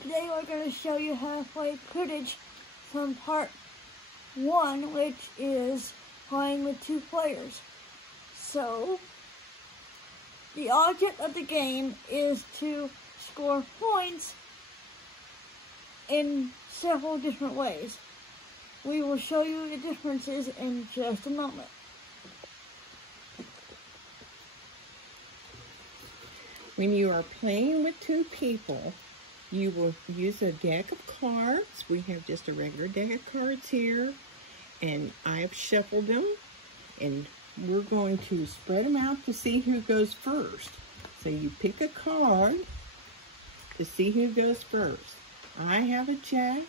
Today we're going to show you how to play Cribbage from part 1, which is playing with 2 players. So, the object of the game is to score points in several different ways. We will show you the differences in just a moment. When you are playing with 2 people, you will use a deck of cards. We have just a regular deck of cards here, and I have shuffled them, and we're going to spread them out to see who goes first. So you pick a card to see who goes first. I have a jack.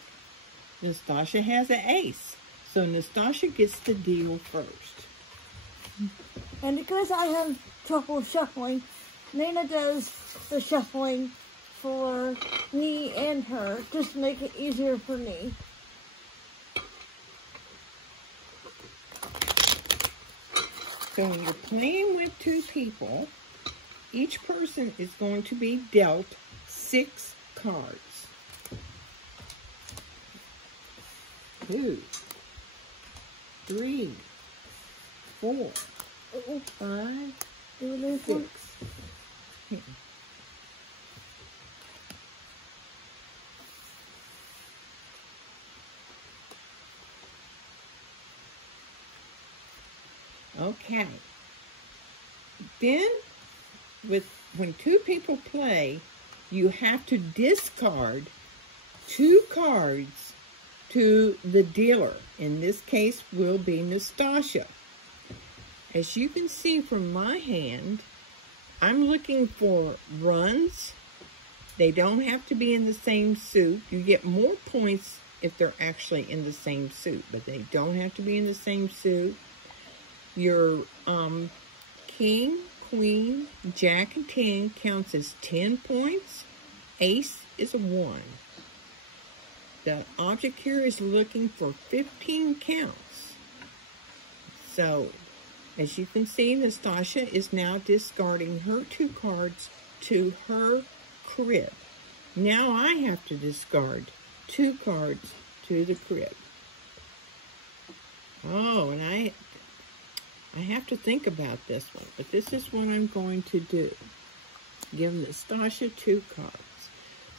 Nastasha has an ace. So Nastasha gets to deal first. And because I have trouble shuffling, Nana does the shuffling for me and her, just to make it easier for me. So when you're playing with 2 people, each person is going to be dealt 6 cards. 2, 3, 4, 5, 6. Okay. Then, when 2 people play, you have to discard 2 cards to the dealer. In this case, will be Nastasha. As you can see from my hand, I'm looking for runs. They don't have to be in the same suit. You get more points if they're actually in the same suit, but they don't have to be in the same suit. Your king, queen, jack, and 10 counts as 10 points. Ace is a 1. The object here is looking for 15 counts. So, as you can see, Nastasha is now discarding her 2 cards to her crib. Now I have to discard 2 cards to the crib. Oh, and I have to think about this one, but this is what I'm going to do. Give Nastasha 2 cards.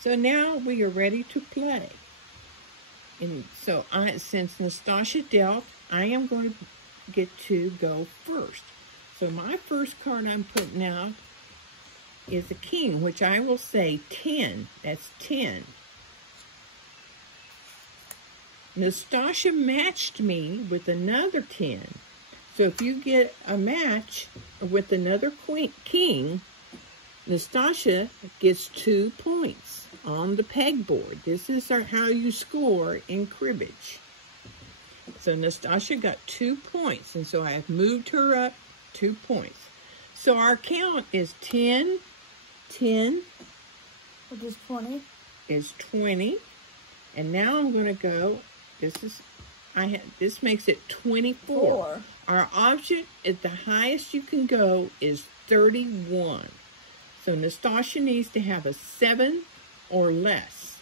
So now we are ready to play. And so since Nastasha dealt, I am going to get to go first. So my first card I'm putting out is a king, which I will say 10. That's 10. Nastasha matched me with another 10. So if you get a match with another king, Nastasha gets 2 points on the pegboard. This is how you score in cribbage. So Nastasha got 2 points, and so I have moved her up 2 points. So our count is 10, 10. Which is 20. Is 20. And now I'm going to go, this makes it 24. Our object at the highest you can go is 31. So Nastasha needs to have a 7 or less.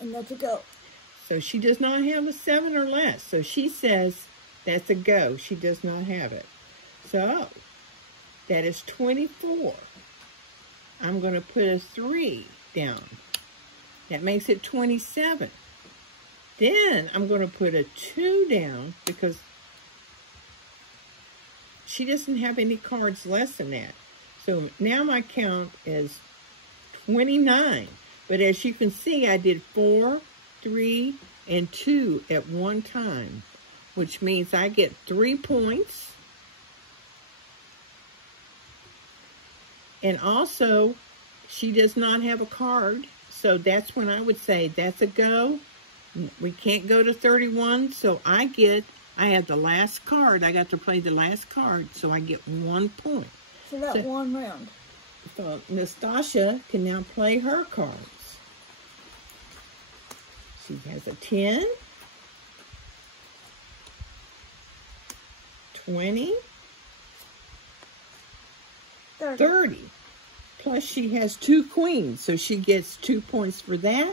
And that's a go. So she does not have a 7 or less. So she says that's a go. She does not have it. So that is 24. I'm going to put a 3 down. That makes it 27. Then I'm going to put a 2 down because she doesn't have any cards less than that. So now my count is 29. But as you can see, I did 4, 3, and 2 at one time, which means I get 3 points. And also, she does not have a card, so that's when I would say that's a go. We can't go to 31, so I have the last card. I got to play the last card, so I get 1 point. So that's 1 round. So Nastasha can now play her cards. She has a 10, 20, 30. plus she has 2 queens, so she gets 2 points for that.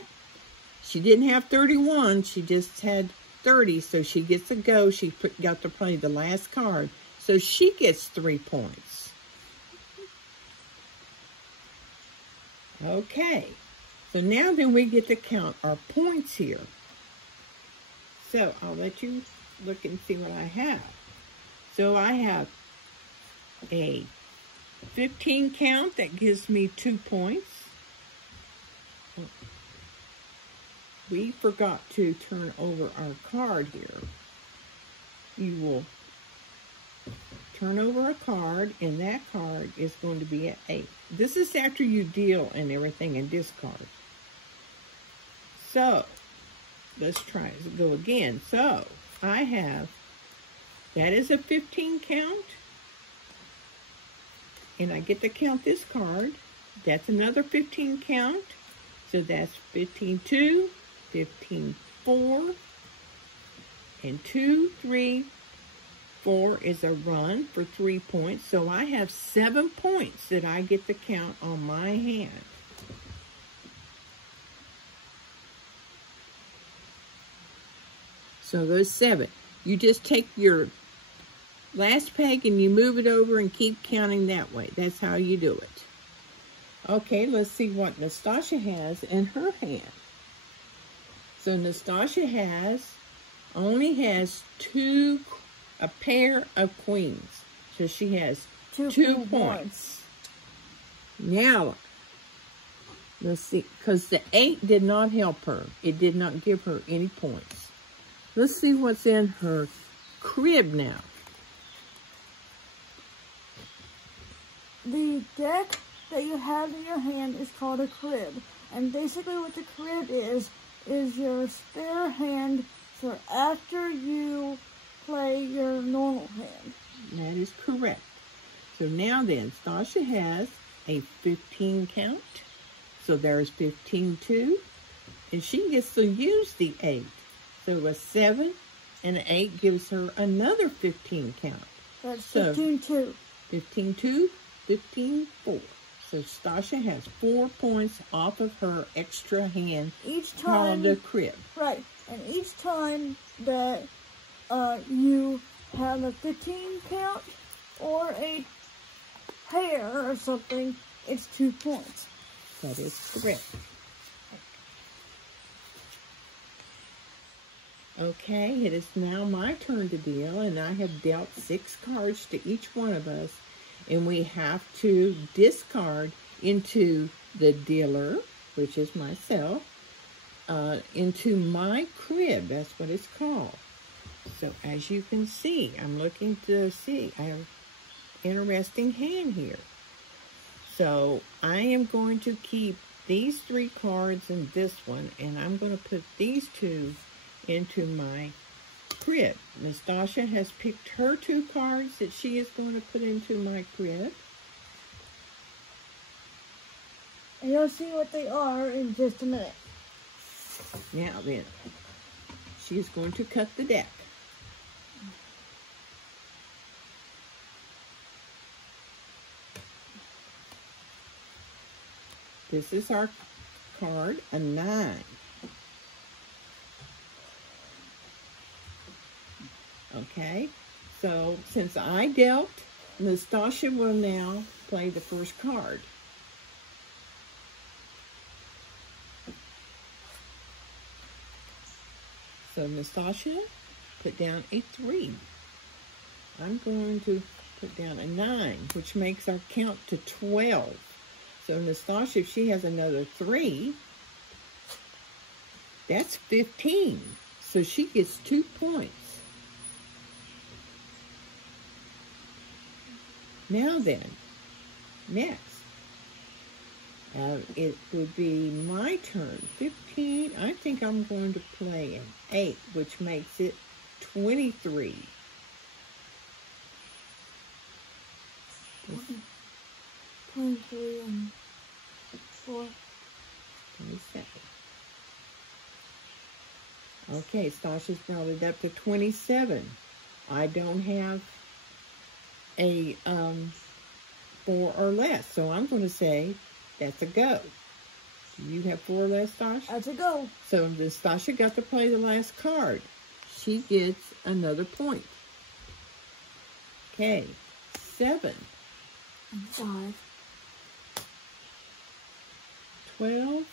She didn't have 31, she just had 30, so she gets a go. She got to play the last card, so she gets 3 points. Okay, so now then we get to count our points here. So I'll let you look and see what I have. So I have a 15 count that gives me 2 points. We forgot to turn over our card here. You will turn over a card, and that card is going to be an 8. This is after you deal and everything and discard. So, let's try to go again. So, I have, that is a 15 count. And I get to count this card. That's another 15 count. So that's 15-2, 15-4, and 2, 3, 4 is a run for 3 points. So I have 7 points that I get to count on my hand. So those 7. You just take your last peg and you move it over and keep counting that way. That's how you do it. Okay, let's see what Nastasia has in her hand. So Nastasia only has a pair of queens. So she has 2 points. Now, let's see, because the 8 did not help her. It did not give her any points. Let's see what's in her crib now. The deck that you have in your hand is called a crib. And basically what the crib is your spare hand for after you play your normal hand. That is correct. So now then, Stasha has a 15 count. So there's 15-2. And she gets to use the 8. So a 7 and an 8 gives her another 15 count. That's 15-2. 15-2, 15-4. So Stasha has 4 points off of her extra hand each time, called the crib. Right. And each time that you have a 15 count or a pair or something, it's 2 points. That is correct. Okay, it is now my turn to deal, and I have dealt 6 cards to each one of us, and we have to discard into the dealer, which is myself, into my crib. That's what it's called. So as you can see, I'm looking to see, I have an interesting hand here. So I am going to keep these 3 cards and this one, and I'm going to put these 2 into my crib. Nastasia has picked her 2 cards that she is going to put into my crib. And you'll see what they are in just a minute. Now then, she is going to cut the deck. This is our card, a 9. Okay, so since I dealt, Nastasia will now play the first card. So Nastasia put down a 3. I'm going to put down a 9, which makes our count to 12. So Nastasia, if she has another 3, that's 15. So she gets 2 points. Now then, next, it would be my turn. 15, I think I'm going to play an 8, which makes it 23. 23 and 4. 27. Okay, Stasha's brought it up to 27. I don't have a 4 or less. So I'm going to say that's a go. Do you have 4 or less, Stasha? That's a go. So Stasha got to play the last card. She gets another point. Okay, 7. 5. 12,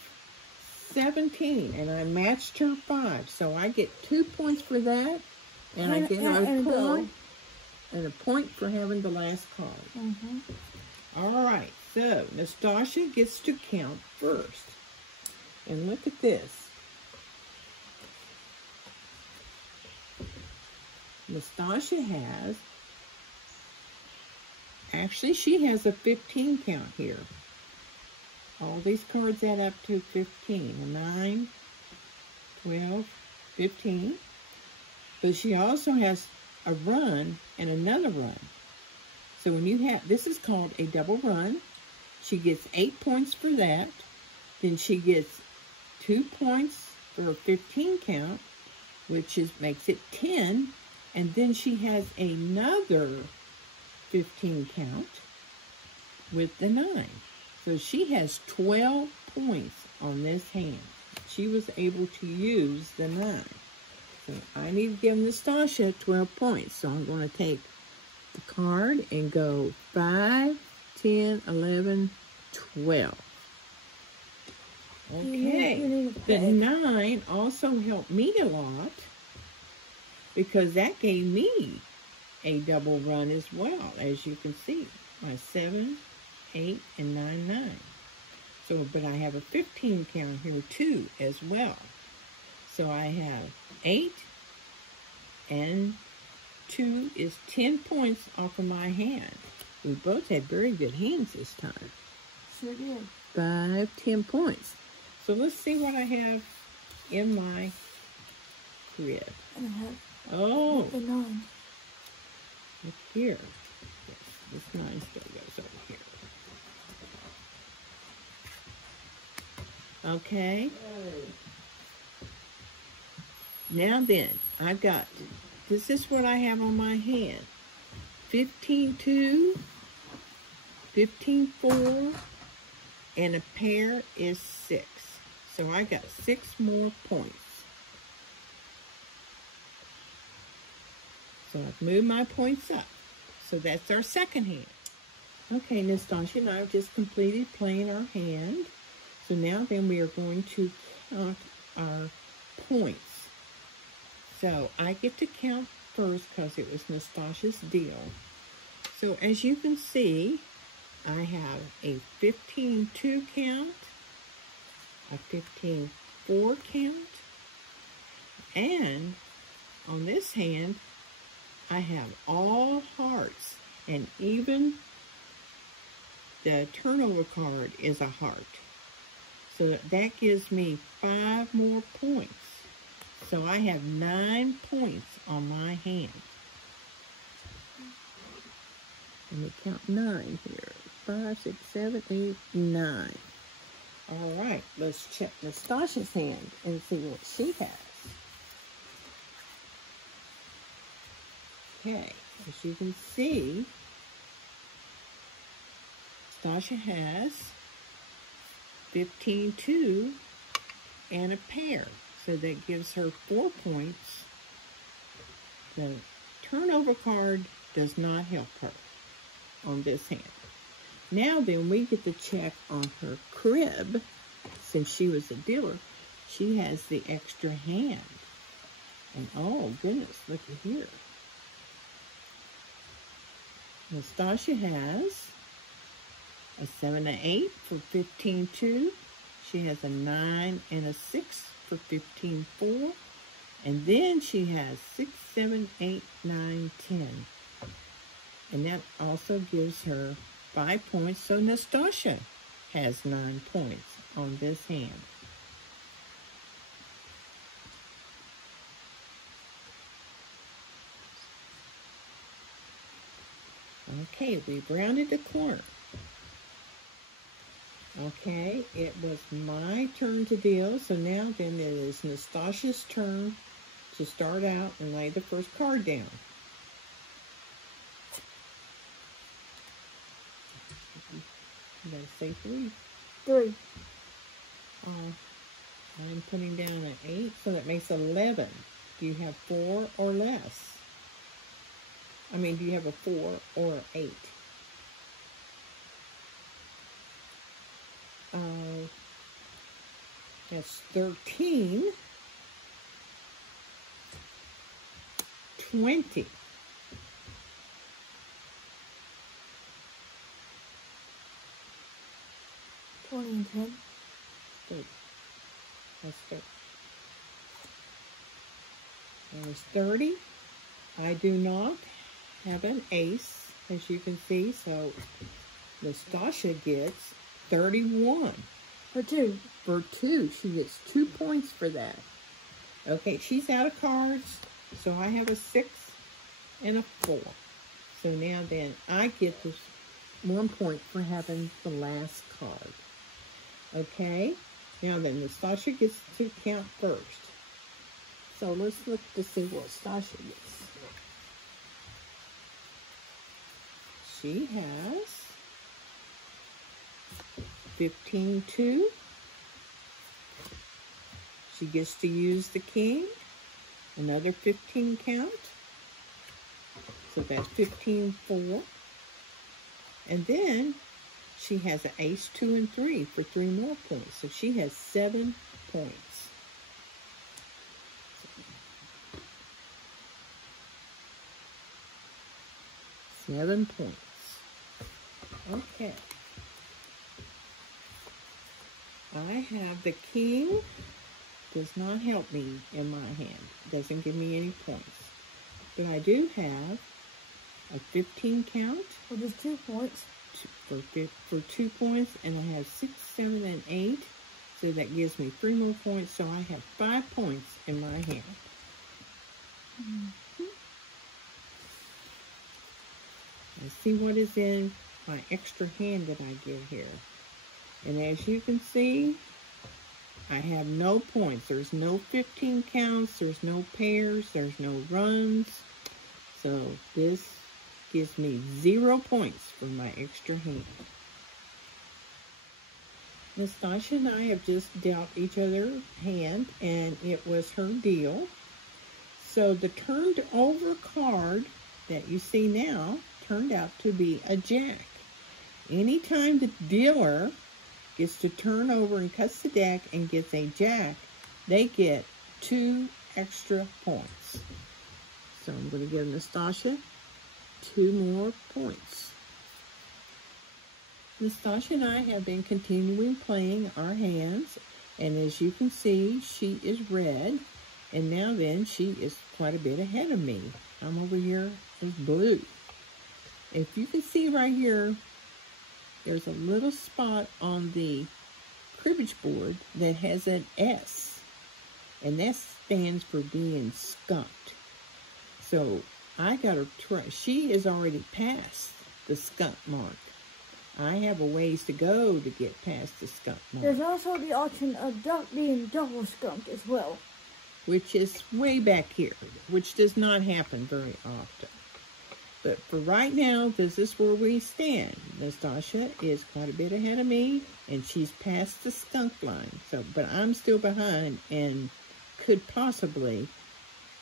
17, and I matched her 5. So I get 2 points for that, and I get a point, and a point for having the last card. All right, so Nastasha gets to count first. And look at this. Nastasha has, actually she has a 15 count here. All these cards add up to 15. 9, 12, 15. But she also has a run and another run. So when you have, this is called a double run. She gets 8 points for that. Then she gets 2 points for a 15 count, which makes it 10. And then she has another 15 count with the 9. So she has 12 points on this hand. She was able to use the 9. So I need to give Nastasha 12 points. So I'm going to take the card and go 5, 10, 11, 12. Okay. The 9 also helped me a lot because that gave me a double run as well, as you can see. My 7, 8, and 9, 9. So, but I have a 15 count here too as well. So I have 8 and 2 is 10 points off of my hand. We both had very good hands this time. Sure did. 5, 10 points. So let's see what I have in my crib. And I have the 9. Look here. Yes, this 9 still goes over here. Okay. Now then, I've got, this is what I have on my hand. 15-2, 15-4, and a pair is 6. So I got 6 more points. So I've moved my points up. So that's our second hand. Okay, Nastasha and I have just completed playing our hand. So now then we are going to count our points. So I get to count first because it was Nastasha's deal. So as you can see, I have a 15-2 count, a 15-4 count, and on this hand, I have all hearts, and even the turnover card is a heart. So that gives me 5 more points. So I have 9 points on my hand. Let me count 9 here. 5, 6, 7, 8, 9. All right, let's check Nastasha's hand and see what she has. Okay, as you can see, Nastasha has 15-2 and a pair. So that gives her 4 points. The turnover card does not help her on this hand. Now then, we get to check on her crib. Since she was a dealer, she has the extra hand. And oh goodness, look at here. Nastasha has a 7 and 8 for 15-2. She has a 9 and a 6 for 15-4. And then she has 6, 7, 8, 9, 10. And that also gives her 5 points. So Nastasha has 9 points on this hand. Okay, we've rounded the corner. Okay, it was my turn to deal, so now then it is Nastasha's turn to start out and lay the first card down. You gotta say 3. 3. I'm putting down an 8, so that makes 11. Do you have 4 or less? I mean, do you have a 4 or 8? That's 13. 20. 20 and 10. 30. That's 30. There's 30. I do not have an ace, as you can see, so Nastasha gets 31. For 2. For 2. She gets 2 points for that. Okay, she's out of cards, so I have a 6 and a 4. So now then, I get this 1 point for having the last card. Okay, now then, Nastasha gets to count first. So let's look to see what Nastasha gets. She has 15-2. She gets to use the king. Another 15 count. So that's 15-4. And then she has an ace, 2, and 3 for 3 more points. So she has 7 points. Seven points. Okay. I have the king. Does not help me in my hand. Doesn't give me any points. But I do have a 15 count. Well, there's 2 points. For 2 points, and I have 6, 7, and 8. So that gives me 3 more points. So I have 5 points in my hand. Let's see what is in my extra hand that I get here. And as you can see, I have no points. There's no 15 counts. There's no pairs. There's no runs. So this gives me 0 points for my extra hand. Nastasha and I have just dealt each other a hand, and it was her deal. So the turned over card that you see now turned out to be a jack. Anytime the dealer gets to turn over and cuts the deck and gets a jack, they get 2 extra points. So I'm going to give Nastasha 2 more points. Nastasha and I have been continuing playing our hands, and as you can see, she is red, and now then she is quite a bit ahead of me. I'm over here as blue. If you can see right here, there's a little spot on the cribbage board that has an S, and that stands for being skunked. So I got to try. She is already past the skunk mark. I have a ways to go to get past the skunk mark. There's also the option of being double skunked as well, which is way back here, which does not happen very often. But for right now, this is where we stand. Nastasha is quite a bit ahead of me, and she's past the skunk line. So, but I'm still behind and could possibly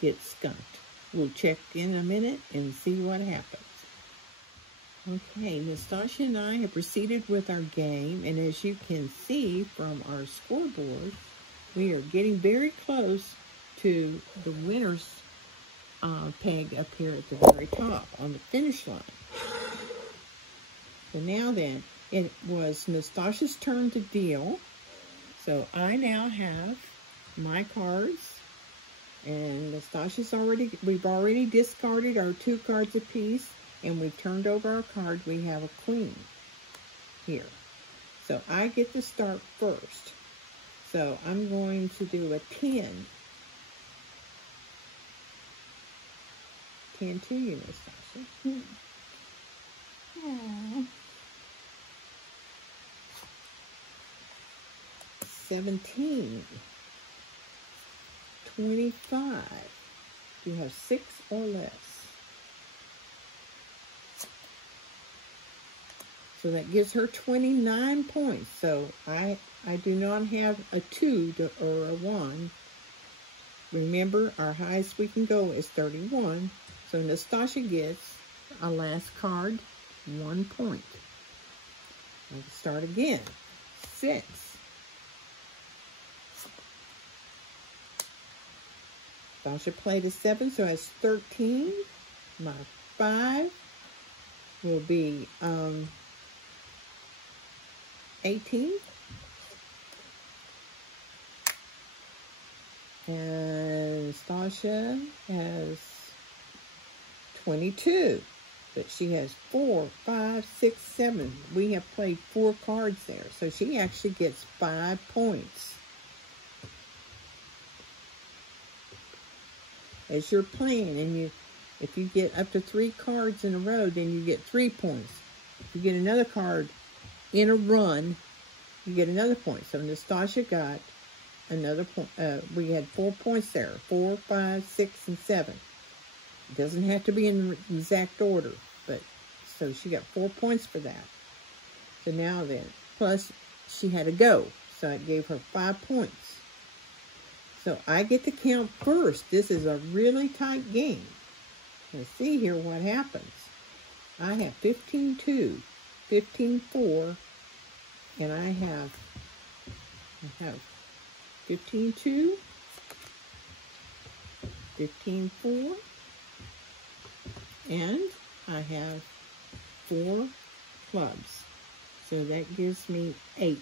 get skunked. We'll check in a minute and see what happens. Okay, Nastasha and I have proceeded with our game, and as you can see from our scoreboard, we are getting very close to the winner's peg up here at the very top on the finish line. So now then, it was Nastasha's turn to deal. So I now have my cards, and Nastasha's we've already discarded our 2 cards apiece, and we've turned over our card. We have a queen here. So I get to start first. So I'm going to do a 10. 10 to you, Nastasha. 17. 25. Do you have 6 or less? So that gives her 29 points. So I do not have a 2 or a 1. Remember, our highest we can go is 31. So Nastasia gets a last card, 1 point. Let's start again. 6. Nastasia played a 7, so that's 13. My 5 will be 18. And Nastasia has 22. But she has 4, 5, 6, 7. We have played 4 cards there. So she actually gets 5 points. As you're playing, and if you get up to 3 cards in a row, then you get 3 points. If you get another card in a run, you get another point. So Nastasia got another point. We had 4 points there. 4, 5, 6, and 7. It doesn't have to be in exact order, but so she got 4 points for that. So now then, plus she had to go, so it gave her 5 points. So I get to count first. This is a really tight game. Let's see here what happens. I have 15-2, 15-4, and I have 15-2, 15-4, and I have 4 clubs. So that gives me 8.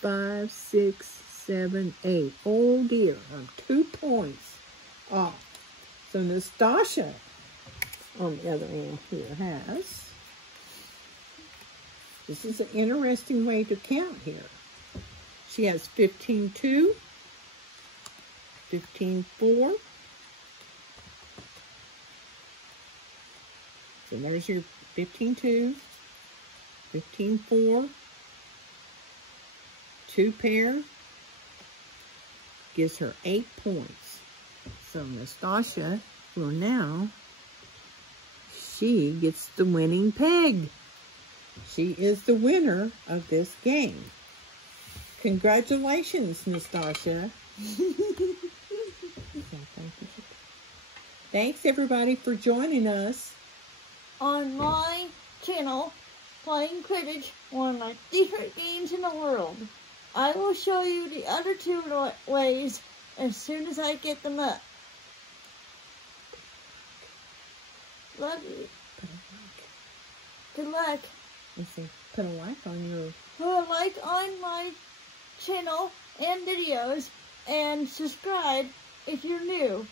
5, 6, 7, 8. Oh dear, I'm 2 points off. So Nastasia, on the other hand here, has, this is an interesting way to count here. She has 15-2, 15-4. So there's your 15-2, 15-4, 2 pair, gives her 8 points. So Nastasia will now, she gets the winning peg. She is the winner of this game. Congratulations, Nastasia. Thanks, everybody, for joining us on my channel, playing Cribbage, one of my favorite games in the world. I will show you the other 2 ways as soon as I get them up. Love you. Good luck. Let's see. Put a like on your... Put a like on my channel and videos, and subscribe if you're new.